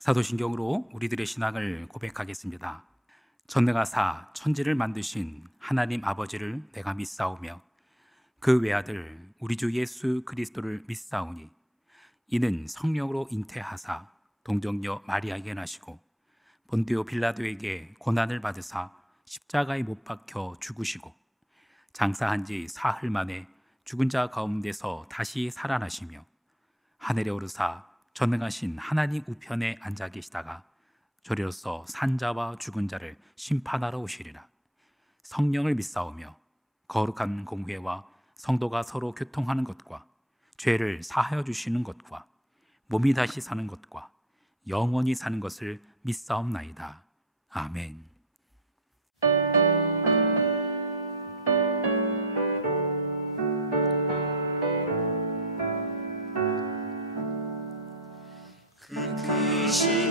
사도신경으로 우리들의 신앙을 고백하겠습니다. 전능하사 천지를 만드신 하나님 아버지를 내가 믿사오며 그 외아들 우리 주 예수 그리스도를 믿사오니 이는 성령으로 잉태하사 동정녀 마리아에게 나시고 본디오 빌라도에게 고난을 받으사 십자가에 못 박혀 죽으시고 장사한 지 사흘 만에 죽은 자 가운데서 다시 살아나시며 하늘에 오르사 전능하신 하나님 우편에 앉아 계시다가 저리로서 산자와 죽은 자를 심판하러 오시리라. 성령을 믿사오며 거룩한 공회와 성도가 서로 교통하는 것과 죄를 사하여 주시는 것과 몸이 다시 사는 것과 영원히 사는 것을 믿사옵나이다. 아멘. 크신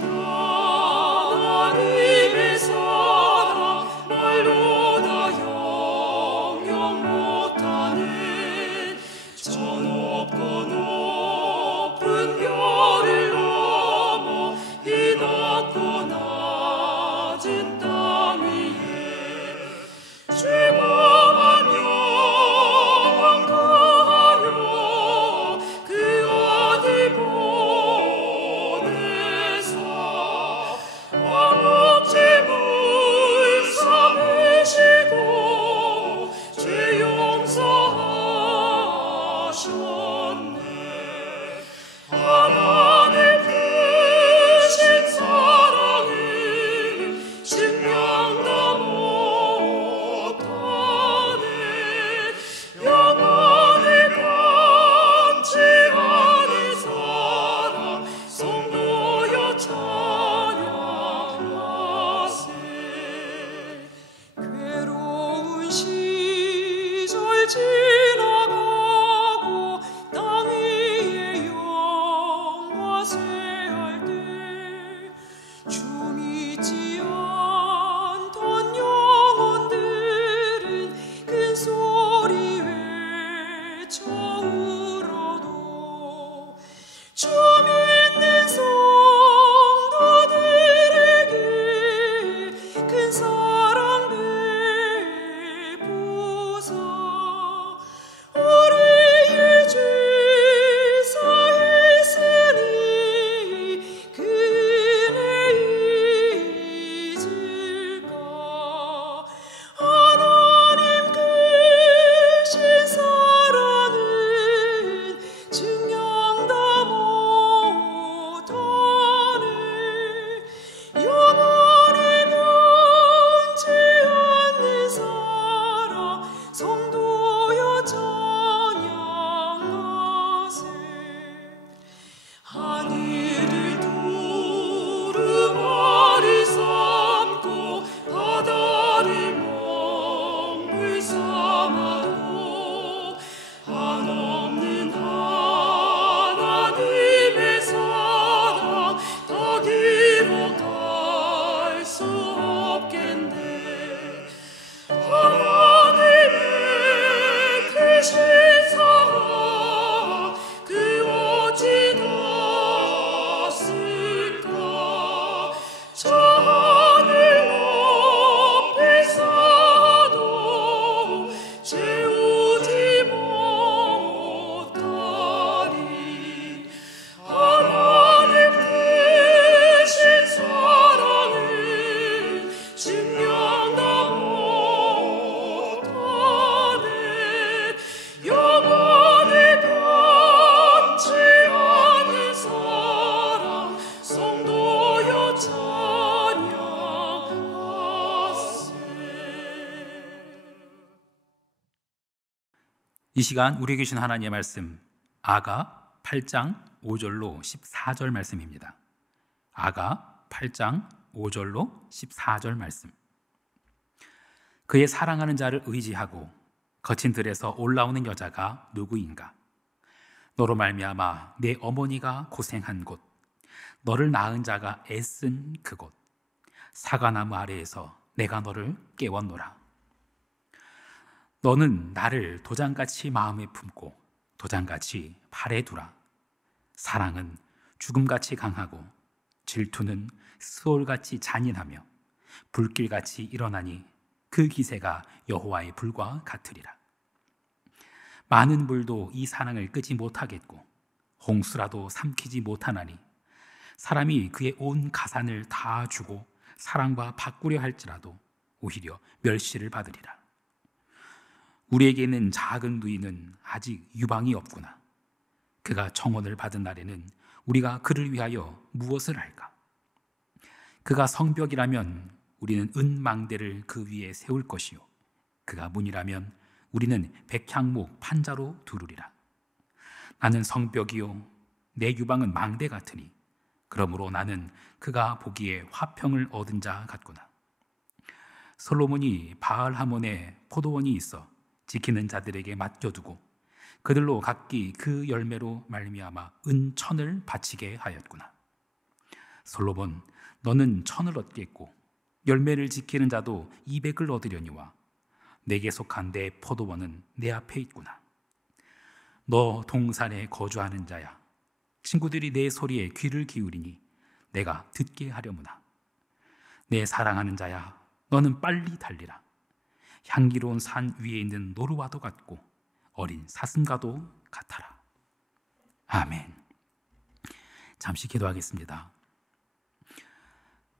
하나님의 사랑 말로 다 영영 못하는 저 높고 높은 별을 넘어 이 낮고 낮은 땅 위에 죄범한 영혼 구하려 그 아들 왕업제물 삼으시고 죄 용서하셨네. 하나님 크신 사랑을 증명다 못하네. 영원히 변치 않을 사랑 성도여 괴로운 시절 지나가고 땅 위에 영화 쇠할 때 주 믿지 않던 영혼들은 큰 소리 외쳐 울어도 주 믿는 성도들에게 큰 사랑 베푸사 우리의 죄 사했으니 그 은혜 잊을까. 하나님 크신 사랑은 증명다 못하네. 영원히 변치 않는 사랑 성도여 찬양하세. 하늘을 두루마리 삼고 바다를 먹물 삼아도 한없는 하나님의 사랑 더 길어 갈 수 없겠네. 하나님의 크신 사랑 그 어찌 닿았을까. 저 하늘 높이 쌓아도 채우지 못하리. 하나님 크신 사랑을 증명다 못하네. 영원히 변치 않는 사랑 성도여 찬양하세. 이 시간 우리에게 주신 하나님의 말씀 아가 8장 5절로 14절 말씀입니다. 아가 8장 5절로 14절 말씀. 그의 사랑하는 자를 의지하고 거친 들에서 올라오는 여자가 누구인가? 너로 말미암아 내 어머니가 고생한 곳, 너를 낳은 자가 애쓴 그곳, 사과나무 아래에서 내가 너를 깨웠노라. 너는 나를 도장같이 마음에 품고 도장같이 발에 두라. 사랑은 죽음같이 강하고 질투는 스올같이 잔인하며 불길같이 일어나니 그 기세가 여호와의 불과 같으리라. 많은 불도 이 사랑을 끄지 못하겠고 홍수라도 삼키지 못하나니 사람이 그의 온 가산을 다 주고 사랑과 바꾸려 할지라도 오히려 멸시를 받으리라. 우리에게는 작은 누이는 아직 유방이 없구나. 그가 청혼을 받은 날에는 우리가 그를 위하여 무엇을 할까? 그가 성벽이라면 우리는 은망대를 그 위에 세울 것이요 그가 문이라면 우리는 백향목 판자로 두르리라. 나는 성벽이요 내 유방은 망대 같으니 그러므로 나는 그가 보기에 화평을 얻은 자 같구나. 솔로몬이 바알하몬에 포도원이 있어 지키는 자들에게 맡겨두고 그들로 각기 그 열매로 말미암아 은천을 바치게 하였구나. 솔로몬, 너는 천을 얻겠고 열매를 지키는 자도 200을 얻으려니와 내게 속한 내 포도원은 내 앞에 있구나. 너 동산에 거주하는 자야, 친구들이 내 소리에 귀를 기울이니 내가 듣게 하려무나. 내 사랑하는 자야, 너는 빨리 달리라. 향기로운 산 위에 있는 노루와도 같고 어린 사슴과도 같아라. 아멘. 잠시 기도하겠습니다.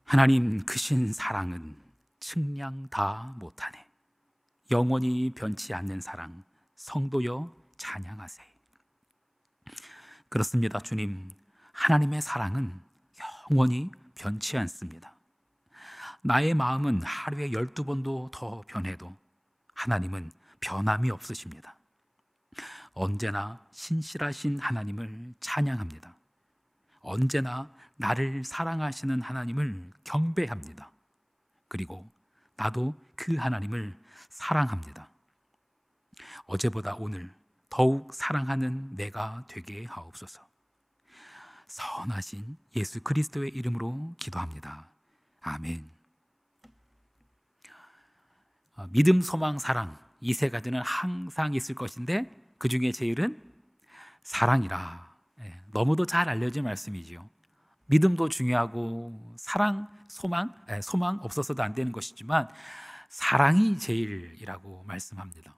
하나님, 크신 사랑은 측량 다 못하네. 영원히 변치 않는 사랑, 성도여 찬양하세. 그렇습니다. 주님, 하나님의 사랑은 영원히 변치 않습니다. 나의 마음은 하루에 12번도 더 변해도 하나님은 변함이 없으십니다. 언제나 신실하신 하나님을 찬양합니다. 언제나 나를 사랑하시는 하나님을 경배합니다. 그리고 나도 그 하나님을 사랑합니다. 어제보다 오늘 더욱 사랑하는 내가 되게 하옵소서. 선하신 예수 그리스도의 이름으로 기도합니다. 아멘. 믿음, 소망, 사랑, 이 세 가지는 항상 있을 것인데 그 중에 제일은 사랑이라. 너무도 잘 알려진 말씀이지요. 믿음도 중요하고 사랑, 소망 없어서도 안 되는 것이지만 사랑이 제일이라고 말씀합니다.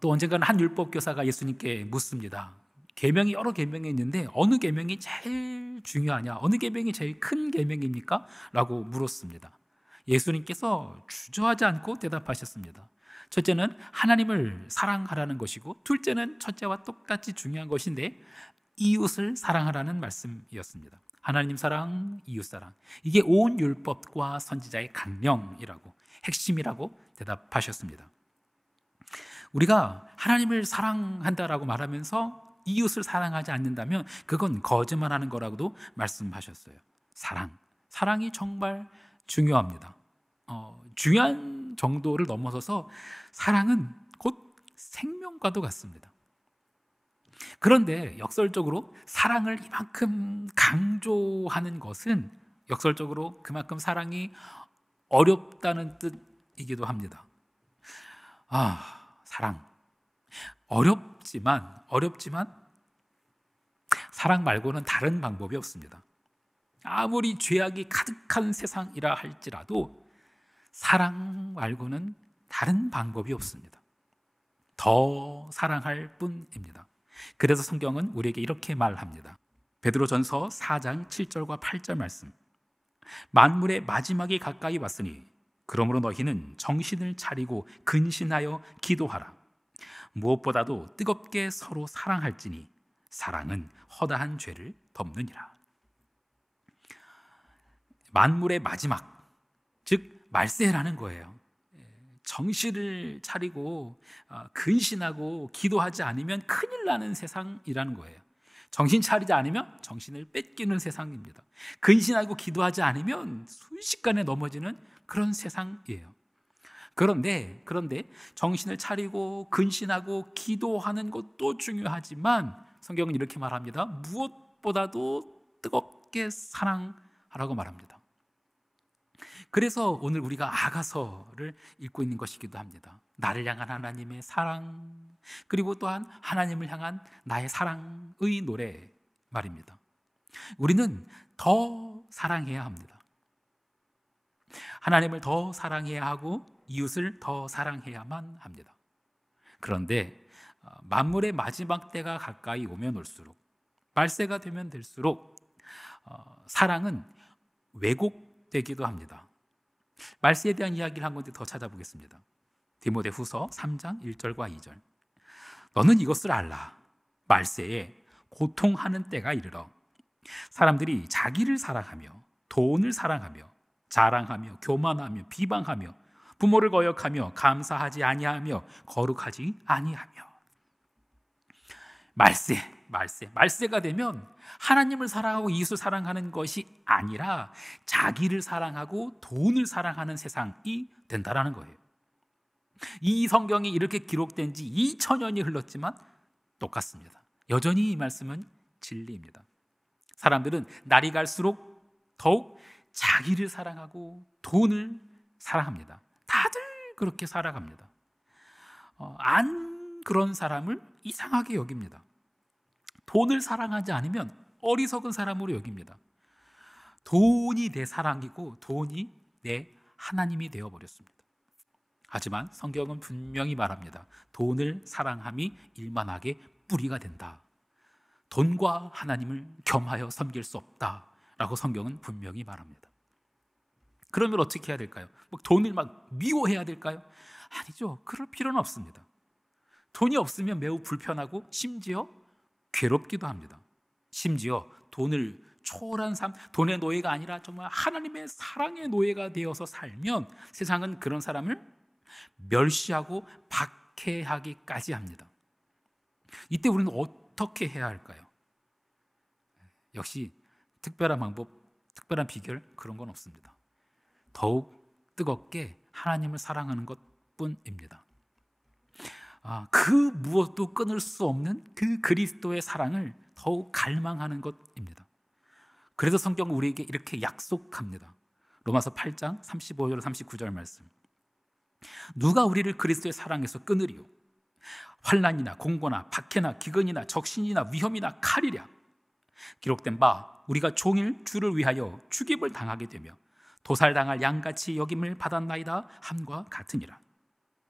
또 언젠가는 한 율법교사가 예수님께 묻습니다. 계명이 여러 계명이 있는데 어느 계명이 제일 중요하냐? 어느 계명이 제일 큰 계명입니까? 라고 물었습니다. 예수님께서 주저하지 않고 대답하셨습니다. 첫째는 하나님을 사랑하라는 것이고 둘째는 첫째와 똑같이 중요한 것인데 이웃을 사랑하라는 말씀이었습니다. 하나님 사랑, 이웃 사랑, 이게 온 율법과 선지자의 강령이라고, 핵심이라고 대답하셨습니다. 우리가 하나님을 사랑한다라고 말하면서 이웃을 사랑하지 않는다면 그건 거짓말하는 거라고도 말씀하셨어요. 사랑이 정말 중요합니다. 중요한 정도를 넘어서서 사랑은 곧 생명과도 같습니다. 그런데 역설적으로 사랑을 이만큼 강조하는 것은 역설적으로 그만큼 사랑이 어렵다는 뜻이기도 합니다. 사랑 어렵지만 사랑 말고는 다른 방법이 없습니다. 아무리 죄악이 가득한 세상이라 할지라도 사랑 말고는 다른 방법이 없습니다. 더 사랑할 뿐입니다. 그래서 성경은 우리에게 이렇게 말합니다. 베드로전서 4장 7절과 8절 말씀. 만물의 마지막이 가까이 왔으니 그러므로 너희는 정신을 차리고 근신하여 기도하라. 무엇보다도 뜨겁게 서로 사랑할지니 사랑은 허다한 죄를 덮느니라. 만물의 마지막, 즉 말세라는 거예요. 정신을 차리고 근신하고 기도하지 않으면 큰일 나는 세상이라는 거예요. 정신 차리지 않으면 정신을 뺏기는 세상입니다. 근신하고 기도하지 않으면 순식간에 넘어지는 그런 세상이에요. 그런데 정신을 차리고 근신하고 기도하는 것도 중요하지만 성경은 이렇게 말합니다. 무엇보다도 뜨겁게 사랑하라고 말합니다. 그래서 오늘 우리가 아가서를 읽고 있는 것이기도 합니다. 나를 향한 하나님의 사랑, 그리고 또한 하나님을 향한 나의 사랑의 노래 말입니다. 우리는 더 사랑해야 합니다. 하나님을 더 사랑해야 하고 이웃을 더 사랑해야만 합니다. 그런데 만물의 마지막 때가 가까이 오면 올수록, 말세가 되면 될수록 사랑은 왜곡되기도 합니다. 말세에 대한 이야기를 한 군데 더 찾아보겠습니다. 디모데후서 3장 1절과 2절. 너는 이것을 알라. 말세에 고통하는 때가 이르러 사람들이 자기를 사랑하며 돈을 사랑하며 자랑하며 교만하며 비방하며 부모를 거역하며 감사하지 아니하며 거룩하지 아니하며. 말세가 되면 하나님을 사랑하고 이웃을 사랑하는 것이 아니라 자기를 사랑하고 돈을 사랑하는 세상이 된다라는 거예요. 이 성경이 이렇게 기록된 지 2000년이 흘렀지만 똑같습니다. 여전히 이 말씀은 진리입니다. 사람들은 날이 갈수록 더욱 자기를 사랑하고 돈을 사랑합니다. 다들 그렇게 살아갑니다. 안 그런 사람을 이상하게 여깁니다. 돈을 사랑하지 않으면 어리석은 사람으로 여깁니다. 돈이 내 사랑이고 돈이 내 하나님이 되어버렸습니다. 하지만 성경은 분명히 말합니다. 돈을 사랑함이 일만하게 뿌리가 된다. 돈과 하나님을 겸하여 섬길 수 없다라고 성경은 분명히 말합니다. 그러면 어떻게 해야 될까요? 돈을 막 미워해야 될까요? 아니죠. 그럴 필요는 없습니다. 돈이 없으면 매우 불편하고 심지어 괴롭기도 합니다. 심지어 돈을 초월한 삶, 돈의 노예가 아니라 정말 하나님의 사랑의 노예가 되어서 살면 세상은 그런 사람을 멸시하고 박해하기까지 합니다. 이때 우리는 어떻게 해야 할까요? 역시 특별한 방법, 특별한 비결 그런 건 없습니다. 더욱 뜨겁게 하나님을 사랑하는 것뿐입니다. 그 무엇도 끊을 수 없는 그 그리스도의 사랑을 더욱 갈망하는 것입니다. 그래서 성경은 우리에게 이렇게 약속합니다. 로마서 8장 35절 39절 말씀. 누가 우리를 그리스도의 사랑에서 끊으리요? 환난이나 공고나 박해나 기근이나 적신이나 위험이나 칼이랴. 기록된 바 우리가 종일 주를 위하여 죽임을 당하게 되며 도살당할 양같이 여김을 받았나이다 함과 같으니라.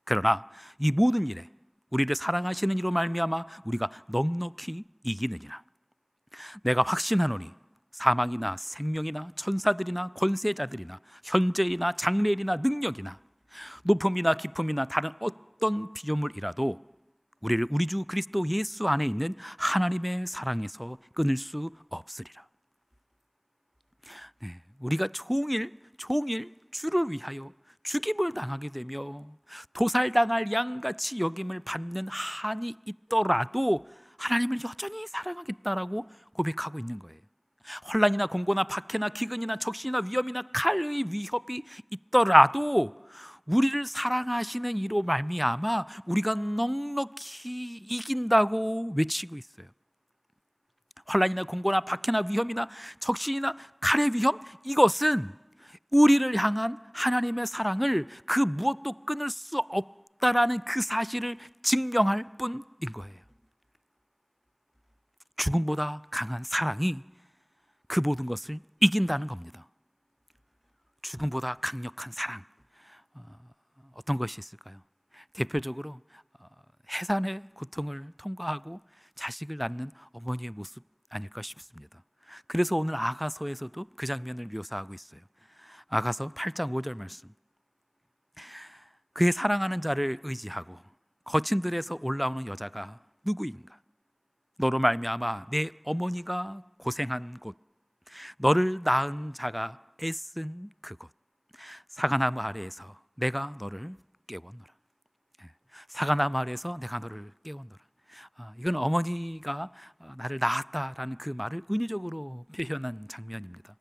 그러나 이 모든 일에 우리를 사랑하시는 이로 말미암아 우리가 넉넉히 이기느니라. 내가 확신하노니 사망이나 생명이나 천사들이나 권세자들이나 현재이나 장래일이나 능력이나 높음이나 깊음이나 다른 어떤 피조물이라도 우리를 우리 주 그리스도 예수 안에 있는 하나님의 사랑에서 끊을 수 없으리라. 우리가 종일 주를 위하여 죽임을 당하게 되며 도살당할 양같이 여김을 받는 한이 있더라도 하나님을 여전히 사랑하겠다라고 고백하고 있는 거예요. 혼란이나 공고나 박해나 기근이나 적신이나 위험이나 칼의 위협이 있더라도 우리를 사랑하시는 이로 말미암아 우리가 넉넉히 이긴다고 외치고 있어요. 혼란이나 공고나 박해나 위험이나 적신이나 칼의 위험, 이것은 우리를 향한 하나님의 사랑을 그 무엇도 끊을 수 없다라는 그 사실을 증명할 뿐인 거예요. 죽음보다 강한 사랑이 그 모든 것을 이긴다는 겁니다. 죽음보다 강력한 사랑, 어떤 것이 있을까요? 대표적으로 해산의 고통을 통과하고 자식을 낳는 어머니의 모습 아닐까 싶습니다. 그래서 오늘 아가서에서도 그 장면을 묘사하고 있어요. 아가서 8장 5절 말씀. 그의 사랑하는 자를 의지하고 거친 들에서 올라오는 여자가 누구인가? 너로 말미암아 내 어머니가 고생한 곳, 너를 낳은 자가 애쓴 그곳, 사과나무 아래에서 내가 너를 깨웠노라. 사과나무 아래에서 내가 너를 깨웠노라. 이건 어머니가 나를 낳았다라는 그 말을 은유적으로 표현한 장면입니다.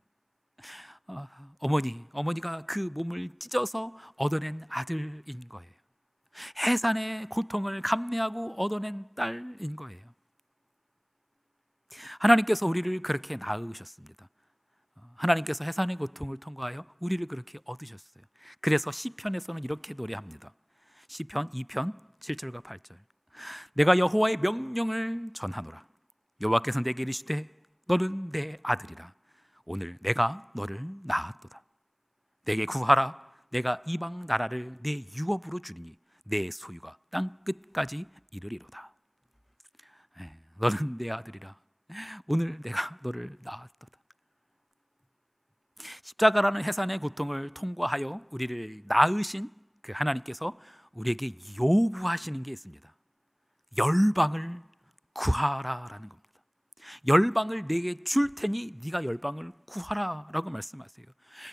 어머니가 그 몸을 찢어서 얻어낸 아들인 거예요. 해산의 고통을 감내하고 얻어낸 딸인 거예요. 하나님께서 우리를 그렇게 낳으셨습니다. 하나님께서 해산의 고통을 통과하여 우리를 그렇게 얻으셨어요. 그래서 시편에서는 이렇게 노래합니다. 시편 2편 7절과 8절. 내가 여호와의 명령을 전하노라. 여호와께서 내게 이르시되 너는 내 아들이라. 오늘 내가 너를 낳았도다. 내게 구하라. 내가 이방 나라를 내 유업으로 주리니 내 소유가 땅 끝까지 이르리로다. 너는 내 아들이라. 오늘 내가 너를 낳았도다. 십자가라는 해산의 고통을 통과하여 우리를 낳으신 그 하나님께서 우리에게 요구하시는 게 있습니다. 열방을 구하라라는 겁니다. 열방을 내게 줄 테니 네가 열방을 구하라라고 말씀하세요.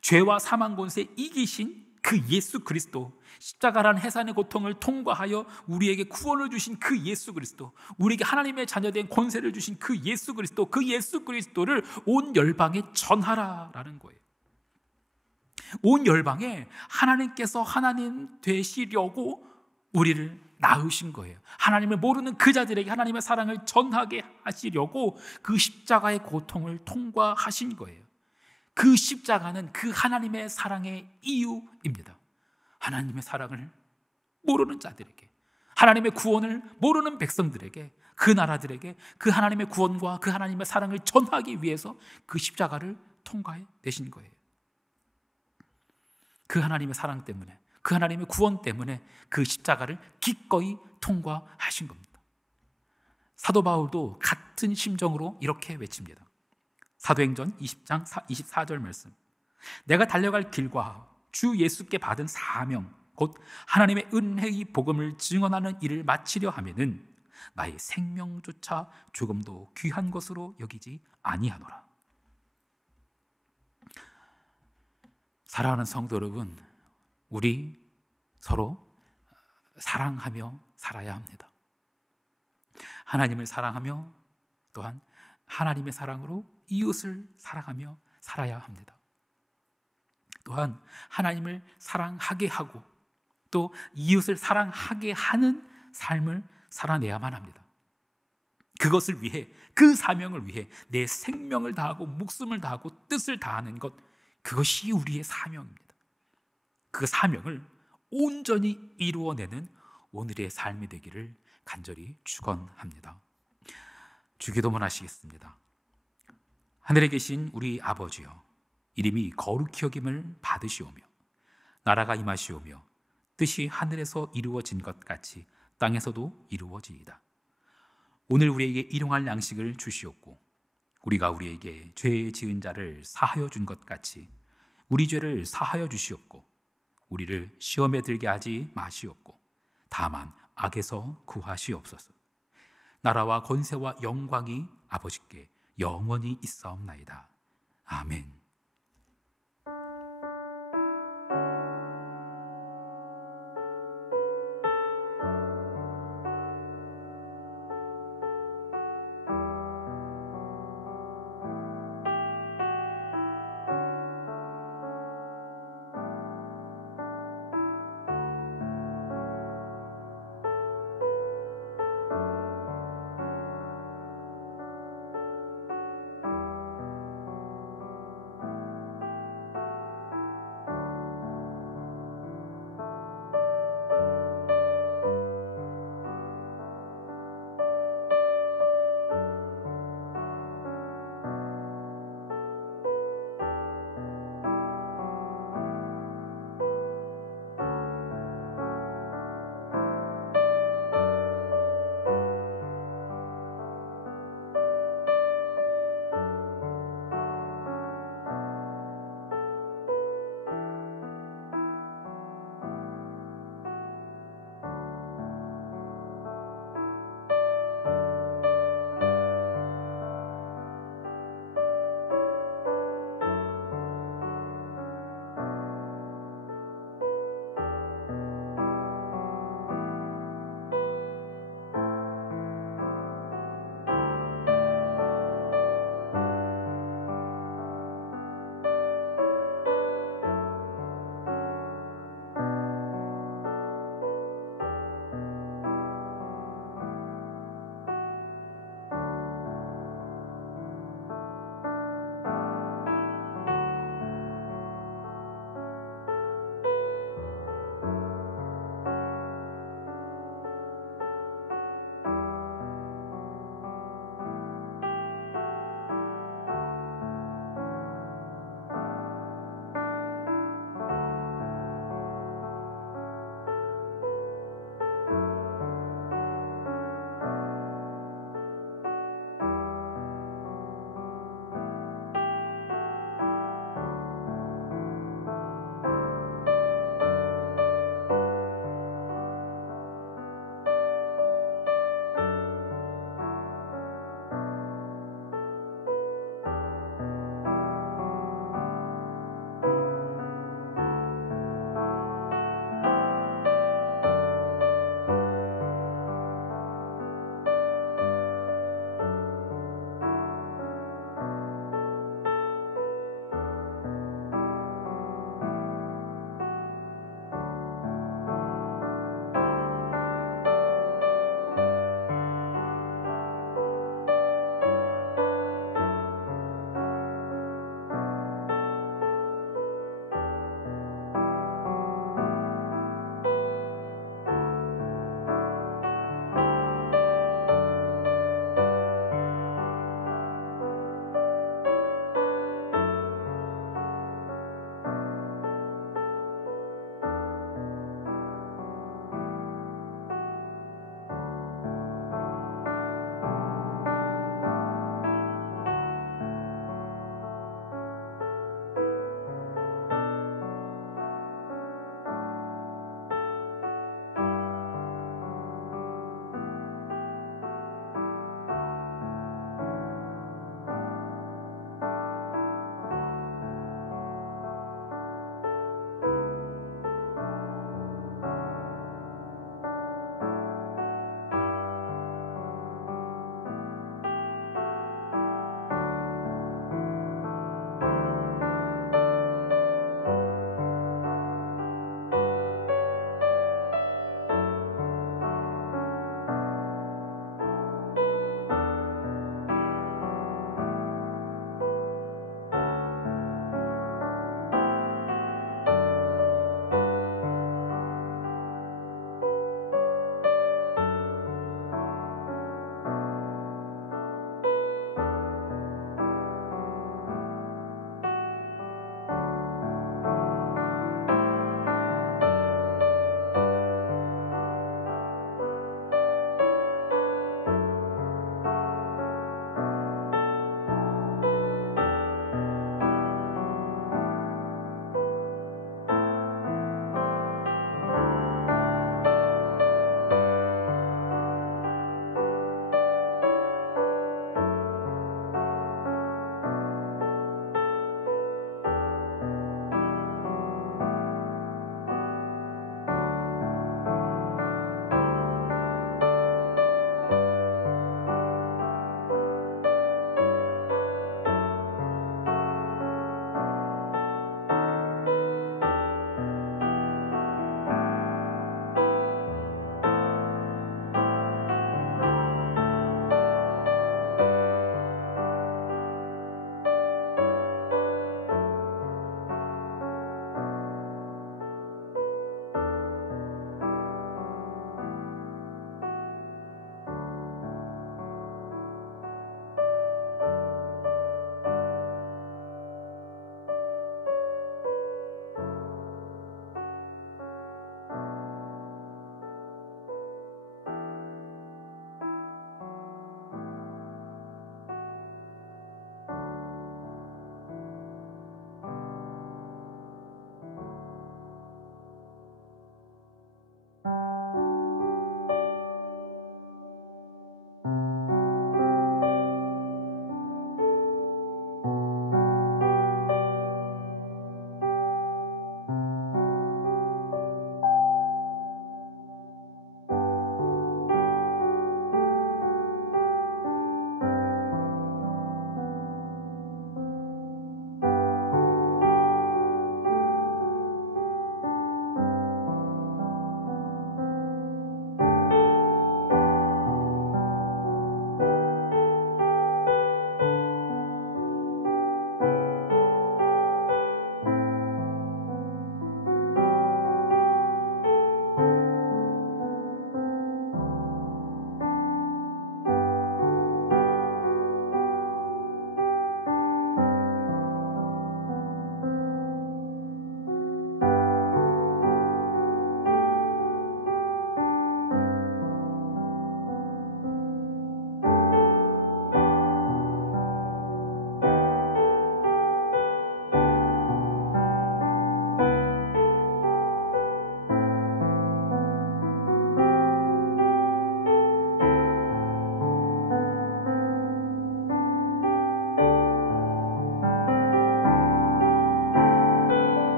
죄와 사망 권세 이기신 그 예수 그리스도, 십자가라는 해산의 고통을 통과하여 우리에게 구원을 주신 그 예수 그리스도, 우리에게 하나님의 자녀된 권세를 주신 그 예수 그리스도, 그 예수 그리스도를 온 열방에 전하라라는 거예요. 온 열방에 하나님께서 하나님 되시려고 우리를 낳으신 거예요. 하나님을 모르는 그 자들에게 하나님의 사랑을 전하게 하시려고 그 십자가의 고통을 통과하신 거예요. 그 십자가는 그 하나님의 사랑의 이유입니다. 하나님의 사랑을 모르는 자들에게, 하나님의 구원을 모르는 백성들에게, 그 나라들에게 그 하나님의 구원과 그 하나님의 사랑을 전하기 위해서 그 십자가를 통과해 내신 거예요. 그 하나님의 사랑 때문에, 그 하나님의 구원 때문에 그 십자가를 기꺼이 통과하신 겁니다. 사도 바울도 같은 심정으로 이렇게 외칩니다. 사도행전 20장 24절 말씀. 내가 달려갈 길과 주 예수께 받은 사명, 곧 하나님의 은혜의 복음을 증언하는 일을 마치려 하면은 나의 생명조차 조금도 귀한 것으로 여기지 아니하노라. 사랑하는 성도 여러분, 우리 서로 사랑하며 살아야 합니다. 하나님을 사랑하며 또한 하나님의 사랑으로 이웃을 사랑하며 살아야 합니다. 또한 하나님을 사랑하게 하고 또 이웃을 사랑하게 하는 삶을 살아내야만 합니다. 그것을 위해, 그 사명을 위해 내 생명을 다하고 목숨을 다하고 뜻을 다하는 것, 그것이 우리의 사명입니다. 그 사명을 온전히 이루어내는 오늘의 삶이 되기를 간절히 축원합니다. 주기도문 하시겠습니다. 하늘에 계신 우리 아버지여, 이름이 거룩히 여김을 받으시오며 나라가 임하시오며 뜻이 하늘에서 이루어진 것 같이 땅에서도 이루어지이다. 오늘 우리에게 일용할 양식을 주시옵고 우리가 우리에게 죄 지은 자를 사하여 준 것 같이 우리 죄를 사하여 주시옵고 우리를 시험에 들게 하지 마시옵고 다만 악에서 구하시옵소서. 나라와 권세와 영광이 아버지께 영원히 있사옵나이다. 아멘.